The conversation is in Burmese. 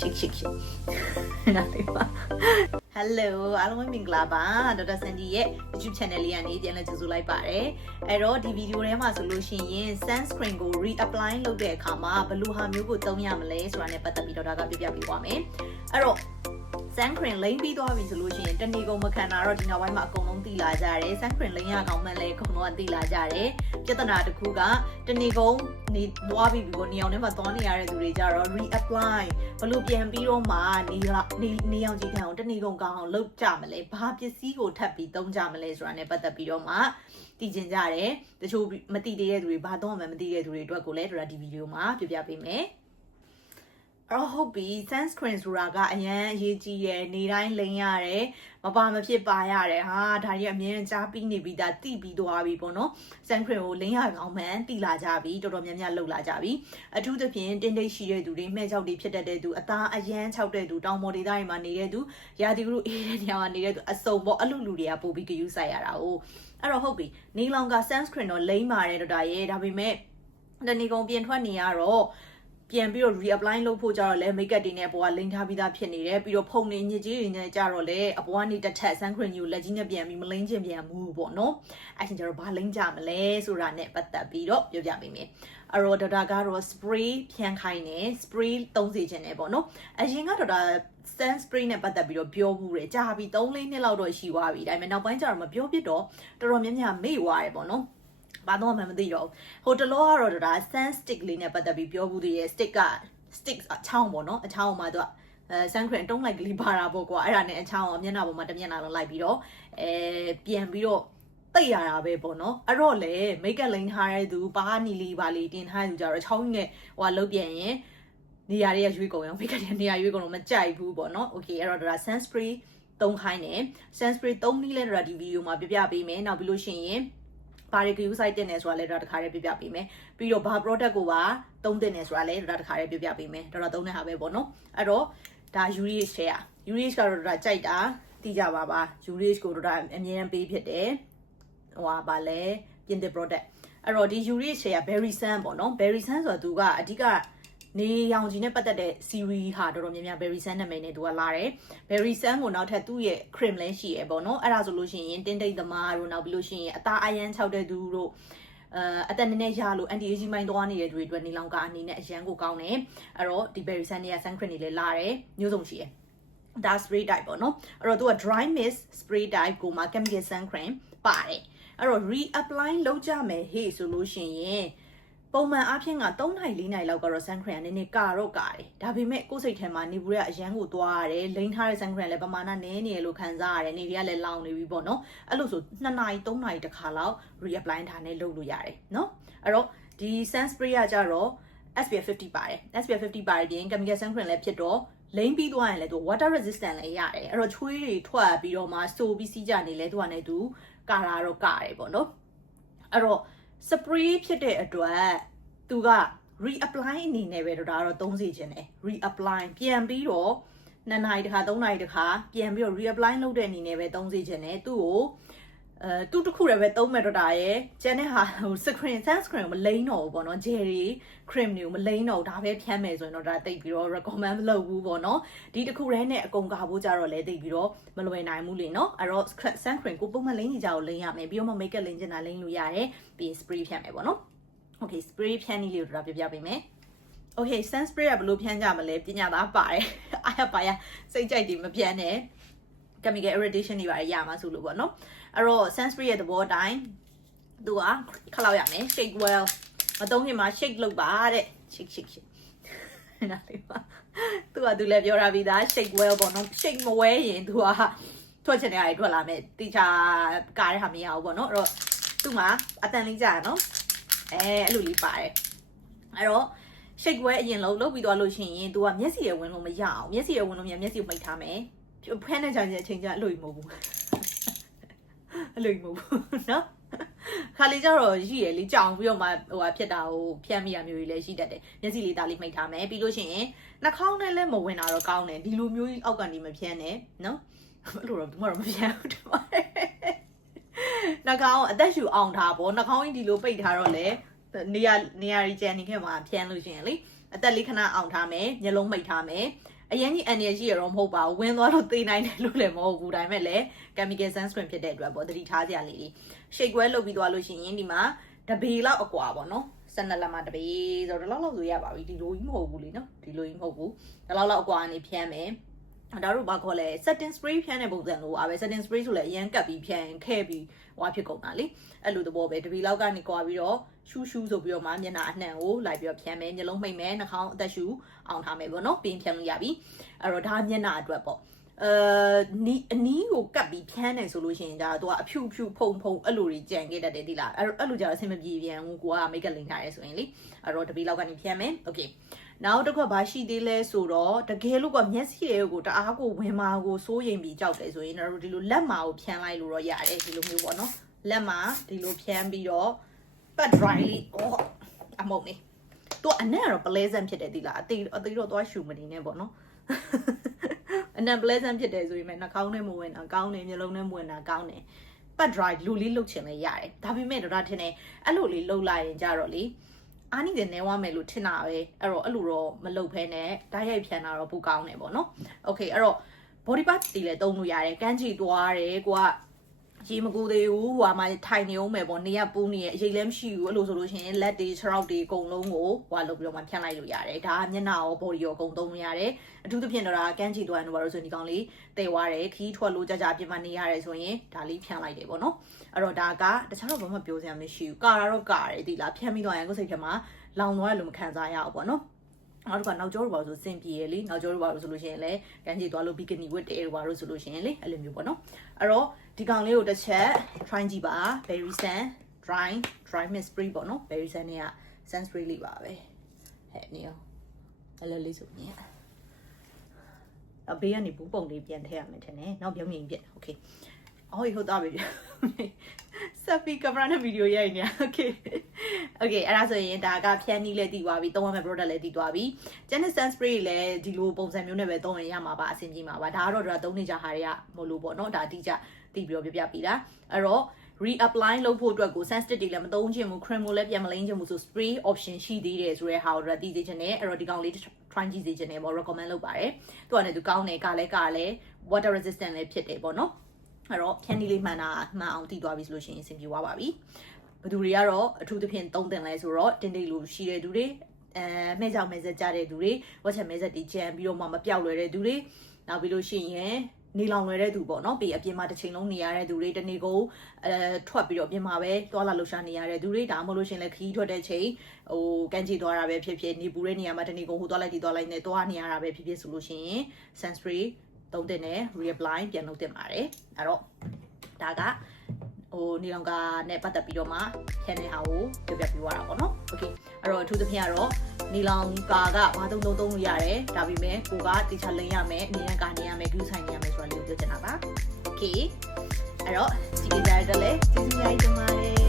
shake shake shake နားလေးပါ Hello အားလုံးပဲမင်္ဂလာပါဒေါက်တာစန်ဒီရဲ့ YouTube channel လေးကနေပြန်လည်ကြိုဆိုလိုက်ပါတယ်အဲ့တော့ဒီဗီဒီယိုထဲမှာဆိုလို့ရှိရင် sunscreen ကို reapply လုပ်တဲ့အခါမှာဘယ်လိုဟာမျိုးကိုသုံးရမလဲဆိုတာနဲ့ပတ်သက်ပြီးတော့ဒါကပြပြပေးပါမယ်အဲ့တော့ sun cream လိမ့်ပြီးသွားပြီဆိုလို့ရှိရင်တဏီကုံမခံတာတော့ဒီနောက်ပိုင်းမှာအကုန်လုံးသိလာကြတယ် sun cream လိမ့်ရကောင်မှလည်းအကုန်လုံးကသိလာကြတယ်ပြဿနာတစ်ခုကတဏီကုံနေသွားပြီကိုနေအောင်ထဲမှာသွားနေရတဲ့သူတွေကြတော့ reapply ဘလို့ပြန်ပြီးတော့မှနေနေနေအောင်ကြီးခံအောင်တဏီကုံကောင်းအောင်လုပ်ကြမလဲဘာပစ္စည်းကိုထပ်ပြီးသုံးကြမလဲဆိုတာ ਨੇ ပတ်သက်ပြီးတော့မှတည်ကျင်ကြတယ်တချို့မတည်သေးတဲ့သူတွေဘာတော့မှမတည်တဲ့သူတွေအတွက်ကိုလည်းဒါဒီဗီဒီယိုမှာပြပြပေးမယ် အဲ့တော့ဟုတ်ပြီ sunscreen ဆိုတာကအရန်အရေးကြီးရယ်နေတိုင်းလိမ်ရတယ်မပါမဖြစ်ပါရတယ်ဟာဒါကြီးအမြဲတမ်းကြားပြီးနေပြီးသားတိပြီးသွားပြီပေါ့နော် sunscreen ကိုလိမ်ရကောင်မှန်တိလာကြပြီတော်တော်များများလှုပ်လာကြပြီအထူးသဖြင့်တင်းတိတ်ရှိတဲ့သူတွေမှဲ့ချောက်တွေဖြစ်တတ်တဲ့သူအသားအရန်ချောက်တဲ့သူတောင်ပေါ်ဒေသတွေမှာနေတဲ့သူရာသီဥတုအေးတဲ့နေရာမှာနေတဲ့သူအစုံပေါ့အလူလူတွေကပို့ပြီးဂယူးဆိုင်ရတာ哦အဲ့တော့ဟုတ်ပြီနေလောင်က sunscreen တော့လိမ့်ပါတယ်တော်တာရဲ့ဒါပေမဲ့တဏီကုံပြင်ထွက်နေရတော့ ပြန်ပြီးတော့ reapply လုပ်ဖို့ကြတော့လဲ makeup တွေနဲ့အပေါ်ကလိမ့်ထားပြီးသားဖြစ်နေတယ်ပြီးတော့ဖုံနေညစ်ကြေးတွေနဲ့ကြတော့လဲအပေါ်ကနေတစ်ထက် sun cream ကိုလက်ကြီးနဲ့ပြန်ပြီးမလိမ့်ချင်ပြန်ဘူးပေါ့နော်အဲ့ချင်းကျတော့ဘာလိမ့်ကြမလဲဆိုတာနဲ့ပတ်သက်ပြီးတော့ပြောပြပေးမယ်အဲ့တော့ဒေါက်တာကတော့ spray ဖြန်းခိုင်းတယ် spray သုံးစေခြင်းနဲ့ပေါ့နော်အရင်ကဒေါက်တာ sun spray နဲ့ပတ်သက်ပြီးတော့ပြောမှုတယ်ကြာပြီ3လေးနှစ်လောက်တော့ရှိသွားပြီဒါပေမဲ့နောက်ပိုင်းကျတော့မပြောပြတော့တော်တော်များများမေ့သွားတယ်ပေါ့နော် ဘာတော့မှမသိတော့ဟိုတလောကတော့ဒါ sun stick လေးနဲ့ပတ်သက်ပြီးပြောဘူးသေးရဲ့ stick က stick အချောင်းပေါ့နော်အချောင်းမှာသူကအဲ sun cream တုံးလိုက်ကလေးပါတာပေါ့ကွာအဲ့ဒါနဲ့အချောင်းအောင်မျက်နှာပေါ်မှာတစ်မျက်နှာလုံးလိုက်ပြီးတော့အဲပြန်ပြီးတော့တိတ်ရတာပဲပေါ့နော်အဲ့တော့လေမိတ်ကပ်လိန်ထားတဲ့သူဘာနီလီပါလီတင်ထားတဲ့သူကြတော့ချောင်းနဲ့ဟိုကလုတ်ပြန်ရင်နေရာတွေကရွေးကုန်ရောမိတ်ကပ်တွေနေရာရွေးကုန်တော့မကြိုက်ဘူးပေါ့နော်โอเคအဲ့တော့ဒါ sun spray သုံးခိုင်းတယ် sun spray သုံးနည်းလဲဒါဒီဗီဒီယိုမှာပြပြပေးမယ်နောက်ပြီးလို့ရှိရင် ဘာတွေ queue site တင်နေဆိုတာလည်းတော့တစ်ခါတည်းပြပြပေးမယ်ပြီးတော့ဘာ product ကိုပါသုံးတင်နေဆိုတာလည်းတော့တစ်ခါတည်းပြပြပေးမယ်တော့တော့သုံးတဲ့ဟာပဲပေါ့နော်အဲ့တော့ဒါ Urish share Urish ကတော့ဒါကြိုက်တာသိကြပါပါ Urish ကိုတော့အမြဲတမ်းပေးဖြစ်တယ်ဟိုဟာပါလဲပြင်သစ် product အဲ့တော့ဒီ Urish share Berry Sun ပေါ့နော် Berry Sun ဆိုတာသူကအဓိက နေရောင်ကြီးနဲ့ပတ်သက်တဲ့ series ဟာတော်တော်များများ Berry Sun နာမည်နဲ့သူကလာတယ် Berry Sun ကိုနောက်ထပ်သူ့ရဲ့ cream လည်းရှိရပေါ့နော်အဲ့ဒါဆိုလို့ရှိရင်တင်းတိတ်သမားတို့နောက်ပြီးလို့ရှိရင်အသားအယမ်းခြောက်တဲ့သူတို့အဲအသက်နည်းနည်းရလို့ anti aging မိုင်းသွားနေတဲ့သူတွေအတွက်နေလောင်ကအနေနဲ့အရန်ကိုကောင်းတယ်အဲ့တော့ဒီ berry sun တွေက sun cream တွေလည်းလာတယ်မျိုးစုံရှိတယ်ဒါ spray type ပေါ့နော်အဲ့တော့သူက dry mist spray type ကိုမှ chemical sun cream ပါတယ်အဲ့တော့ reapply လုပ်ကြမယ်ဟေ့ဆိုလို့ရှိရင် ပုံမှန်အားဖြင့်က3နိုင်4နိုင်လောက်ကတော့ sun cream ကနည်းနည်းကာတော့ကာတယ်ဒါပေမဲ့ကိုယ်စိတ်ထဲမှာနေဘူးရအရန်ကိုသွားရတယ်လိမ့်ထားတဲ့ sun cream လည်းပမာဏနည်းနေရလို့ခံစားရတယ်နေတွေကလည်းလောင်နေပြီပေါ့နော်အဲ့လိုဆို2နိုင်3နိုင်တခါလောက် reapply ထားနဲ့လုပ်လို့ရတယ်နော်အဲ့တော့ဒီ sun spray ကကြတော့ SPF 50ပါတယ် SPF 50ပါတယ်ပြင် chemical sun cream လည်းဖြစ်တော့လိမ့်ပြီးသွားရင်လည်းသူ water resistant လည်းရတယ်အဲ့တော့ချွေးတွေထွက်ပြီးတော့မှစိုးပြီးစီးကြနေလဲသူကလည်းသူကာတာတော့ကာတယ်ပေါ့နော်အဲ့တော့ spray ဖြစ်တဲ့အတွက်သူက reapply အနေနဲ့ပဲတော့ဒါတော့သုံးစီခြင်းတယ် reapply ပြန်ပြီးတော့နှစ်နာရီတခါသုံးနာရီတခါပြန်ပြီးတော့ reapply လုပ်တဲ့အနေနဲ့ပဲသုံးစီခြင်းတယ်သူ့ကို အဲသူ့တစ်ခုလည်းပဲသုံးမဲ့တော့တာရဲ့ကျန်တဲ့ဟာဟို screen sunscreen ကိုမလိမ့်တော့ဘူးပေါ့နော် gel တွေ cream တွေကိုမလိမ့်တော့ဒါပဲဖြန်းမယ်ဆိုရင်တော့ဒါတိတ်ပြီးတော့ recommend မလုပ်ဘူးပေါ့နော်ဒီတစ်ခုတည်းနဲ့အကုန်ကာဖို့ကြတော့လဲတိတ်ပြီးတော့မလွယ်နိုင်ဘူးလေနော်အဲ့တော့ sunscreen ကိုပုံမှန်လိမ့်နေကြကိုလိမ့်ရမယ်ပြီးတော့မှ makeup လိမ့်ချင်တာလိမ့်လို့ရတယ်ပြီးရင် spray ဖြန်းမယ်ပေါ့နော် okay spray ဖြန်းနည်းလေးကိုတော့ပြပြပေးမယ် okay sun spray ကဘယ်လိုဖြန်းကြမလဲပညာသားပါတယ်အားရပါရစိတ်ကြိုက်တွေမပြန်းနဲ့ chemical irritation တွေပါရမှာဆိုလို့ပေါ့နော် အဲ့တော့ sun spray ရဲ့သဘောအတိုင်းသူကခလောက်ရမယ် shake well မသုံးခင်မှာ shake လုပ်ပါတဲ့ shake shake shake နားလေးပါသူကသူလည်းပြောထားပြီးသား shake well ပေါ့နော် shake မဝဲရင်သူကထွက်ချင်တဲ့အားတွေထွက်လာမယ်တိချာကားတဲ့ဟာမရဘူးပေါ့နော်အဲ့တော့သူ့မှာအတန်လေးကြာနော်အဲအဲ့လိုလေးပါတယ်အဲ့တော့ shake ဝဲအရင်လုံးလုပ်ပြီးသွားလို့ရှိရင် तू ကမျက်စိရဝင်လို့မရအောင်မျက်စိရဝင်လို့မြန်မျက်စိကိုမိတ်ထားမယ်ဖဲနဲ့ကြောင်ကျအချိန်ကျအဲ့လိုကြီးမဟုတ်ဘူး အဲ့လိုကြီးမဟုတ်ဘူးနော်ခါလေးကျတော့ရှိရလေကြောင်ပြီးတော့မှဟိုဟာဖြစ်တာကိုဖြတ်မိရမျိုးကြီးလည်းရှိတတ်တယ်မျက်စိလေးတားလေးမိတ်ထားမယ်ပြီးလို့ရှိရင်နှာခေါင်းနဲ့လည်းမဝင်တာတော့ကောင်းတယ်ဒီလိုမျိုးကြီးအောက်ကနေမဖြန်းနဲ့နော်အဲ့လိုတော့ဒီမှာတော့မဖြန်းဘူးတမနှာခေါင်းအသက်ရှူအောင်ထားပေါ့နှာခေါင်းကြီးဒီလိုပိတ်ထားတော့လေနေရာနေရာကြီးကျန်နေခဲ့မှာဖြန်းလို့ရှိရင်လေအသက်လေးခဏအောင်ထားမယ်မျက်လုံးမိတ်ထားမယ် အရင်ကြီး energy ရှိရတော့မဟုတ်ပါဘူးဝင်းသွားလို့သိနိုင်တယ်လို့လည်းမဟုတ်ဘူးဒါပေမဲ့လည်း chemical sunscreen ဖြစ်တဲ့အတွက်ပေါ့သတိထားစရာလေးတွေရှိတ်ကွဲလုပ်ပြီးသွားလို့ရှိရင်ဒီမှာတပေလောက်အကွာပေါ့နော်12လက်မှာတပေဆိုတော့ဒီလောက်လောက်ဆိုရပါပြီဒီလိုကြီးမဟုတ်ဘူးလीနော်ဒီလိုကြီးမဟုတ်ဘူးဒီလောက်လောက်အကွာကနေဖြန်းမယ် ဒါတို့ဘာခေါ်လဲ setting spray ဖြန်းတဲ့ပုံစံလိုအားပဲ setting spray ဆိုလည်းအရင်ကပ်ပြီးဖြန်းခဲ့ပြီးဟွာဖြစ်ကုန်တာလေအဲ့လိုသဘောပဲတပီလောက်ကနေကွာပြီးတော့ရှူးရှူးဆိုပြီးတော့မှမျက်နှာအနှံ့ကိုလိုက်ပြီးတော့ဖြန်းမယ်မျက်လုံးမိတ်မယ်နှာခေါင်းအသက်ရှူအောင်ထားမယ်ပေါ့နော်ပြီးရင်ဖြန်းလို့ရပြီအဲ့တော့ဒါမျက်နှာအတွက်ပေါ့အဲနီးအနီးကိုကပ်ပြီးဖြန်းတယ်ဆိုလို့ရှိရင်ဒါတော့အဖြူဖြူဖုံဖုံအဲ့လိုတွေကြံခဲ့တတ်တယ်ဒီလားအဲ့အဲ့လိုကြတော့အဆင်မပြေပြန်ဘူးကိုကမိတ်ကပ်လိန်ထားရဲဆိုရင်လေအဲ့တော့တပီလောက်ကနေဖြန်းမယ်โอเค နောက်တစ်ခါဘာရှိသေးလဲဆိုတော့တကယ်လို့ကမျက်စိတွေကိုတအားကိုဝင်မာကိုစိုးရိမ်ပြီးကြောက်တယ်ဆိုရင်တော့ဒီလိုလက်မာကိုဖြန်းလိုက်လို့တော့ရတယ်ဒီလိုမျိုးပေါ့နော်လက်မာဒီလိုဖြန်းပြီးတော့ပတ် dry လေးဩအမုံနေသူအနက်ကတော့ pleasant ဖြစ်တယ်ဒီလားအသေးအသေးတော့သွားရှူမနေနဲ့ပေါ့နော်အနက် pleasant ဖြစ်တယ်ဆိုရင်နှာခေါင်းထဲမဝင်တာကောင်းတယ်မျိုးလုံးထဲမဝင်တာကောင်းတယ်ပတ် dry လူလေးလှုပ်ချင်လဲရတယ်ဒါပေမဲ့တော့ထင်တယ်အဲ့လိုလေးလှုပ်လိုက်ရင်ကြတော့လေ အာနိသင်နေဝမယ်လို့ထင်တာပဲအဲ့တော့အဲ့လိုတော့မလုပ်ဘဲနဲ့ဓာတ်ရိုက်ဖြန်တာတော့ပိုကောင်းတယ်ပေါ့နော် okay အဲ့တော့ body part တွေလည်းသုံးလို့ရတယ်ကန်းချီသွားတယ်ကိုက ရေမကူသေးဘူးဟိုမှာထိုင်နေအောင်မယ်ပေါ့နေရပူးနေရအရေးလည်းမရှိဘူးအဲ့လိုဆိုလို့ရှိရင်လက်တွေခြေထောက်တွေအကုန်လုံးကိုဟိုကလုပ်ပြီးတော့မှဖြန့်လိုက်လို့ရတယ်ဒါကမျက်နှာရော body ရောအကုန်သုံးလို့ရတယ်အထူးသဖြင့်တော့ဒါကန်းချီသွားတယ်ဘာလို့ဆိုရင်ဒီကောင်လေးတည်သွားတယ်ခီးထွက်လို့ကြကြအပြင်မှာနေရတယ်ဆိုရင်ဒါလေးဖြန့်လိုက်တယ်ပေါ့နော်အဲ့တော့ဒါကတခြားတော့ဘာမှပြောစရာမရှိဘူးကာတာတော့ကာတယ်ဒီလားဖြန့်ပြီးတော့ရင်ကိုယ်စိတ်ထဲမှာလောင်သွားရလို့မခံစားရအောင်ပေါ့နော်နောက်တစ်ခါနောက်ကျောတို့ပါဆိုစင်ပြေရလေနောက်ကျောတို့ပါလို့ဆိုလို့ရှိရင်လည်းကန်းချီသွားလို့ဘီကနီဝတ်တဲတို့ပါလို့ဆိုလို့ရှိရင်လေအဲ့လိုမျိုးပေါ့နော်အဲ့တော့ ဒီကောင်လေးကိုတစ်ချက် try ကြည့်ပါ berry sun dry dry mist spray ပေါ့နော် berry sun เนี่ย sun spray လေးပါပဲဟဲ့နေရောအဲ့လိုလေးဆိုရင်အဘေးကနေဘူးပုံလေးပြန်ထည့်ရမယ်ထင်တယ်နောက်ပြောင်းမြင်ပြက်โอเคအော်ဟုတ်သားပြီဆက်ပြီးကင်မရာနဲ့ဗီဒီယိုရိုက်နေโอเคโอเคအဲ့ဒါဆိုရင်ဒါကဖြန်းနီးလေးတည်သွားပြီသုံးရမယ့် product လည်းတည်သွားပြီ Genesis sun spray လည်းဒီလိုပုံစံမျိုးနဲ့ပဲသုံးရင်ရမှာပါအဆင်ပြေမှာပါဒါကတော့ဒါသုံးနေကြဟာတွေကမလို့ပေါ့နော်ဒါအတိအကျ တည်ပြီးတော့ပြပြပြီးလားအဲ့တော့ reapply လုပ်ဖို့အတွက်ကို sensitive တွေလည်းမသုံးချင်ဘူး cream ကိုလည်းပြန်မလိမ့်ချင်ဘူးဆို spray option ရှိသေးတယ်ဆိုတဲ့ဟာကိုတော့သိစေချင်တယ်အဲ့တော့ဒီကောင်လေး try ကြည့်စေချင်တယ်ပေါ့ recommend လုပ်ပါတယ်သူကလည်းသူကောင်းတယ်ကလည်းကလည်း water resistant လည်းဖြစ်တယ်ပေါ့နော်အဲ့တော့ဖြန်းနီးလေးမှန်တာမှန်အောင်တည်သွားပြီဆိုလို့ရှိရင်အဆင်ပြေသွားပါပြီဘသူတွေကတော့အထူးသဖြင့်သုံးတင်လဲဆိုတော့တင်းတိတ်လိုရှိတဲ့သူတွေအဲမဲ့ကြောင်မဲ့ဆက်ကြတဲ့သူတွေဝက်ချက်မဲ့ဆက်တီကြံပြီးတော့မှမပြောက်လွယ်တဲ့သူတွေနောက်ပြီးလို့ရှိရင် နေလောင်လွယ်တဲ့သူပေါ့နော်ပြီးအပြင်မှာတစ်ချိန်လုံးနေရတဲ့သူတွေတနေ့ကိုအဲထွက်ပြီးတော့ပြင်မှာပဲသွားလာလှုပ်ရှားနေရတဲ့သူတွေဒါမှမဟုတ်လို့ရှင်လည်းခီးထွက်တဲ့ချိန်ဟိုကန်ချီသွားတာပဲဖြစ်ဖြစ်နေပူတဲ့နေရာမှာတနေ့ကိုဟိုသွားလိုက်ဒီသွားလိုက်နဲ့သွားနေရတာပဲဖြစ်ဖြစ်ဆိုလို့ရှင် sun spray သုံးတင်နဲ့ reapply ပြန်လုပ်တင်ပါတယ်အဲ့တော့ဒါကဟိုနေလောင်ကနဲ့ပတ်သက်ပြီးတော့မှ channel ဟာကိုပြပြပြသွားတာပေါ့နော် okay အဲ့တော့အထူးသဖြင့်ကတော့ နေလောင်ကာကဘာသုံးသုံးသုံးလို့ရတယ်ဒါပေမဲ့ကိုကတေချာလိန်ရမယ်အနေနဲ့ကနေရမယ် glue ဆိုင်နေရမယ်ဆိုတာလေးကိုပြောချင်တာပါโอเคအဲ့တော့ဒီကိစ္စရတဲ့လေကျေးဇူးများတင်ပါတယ်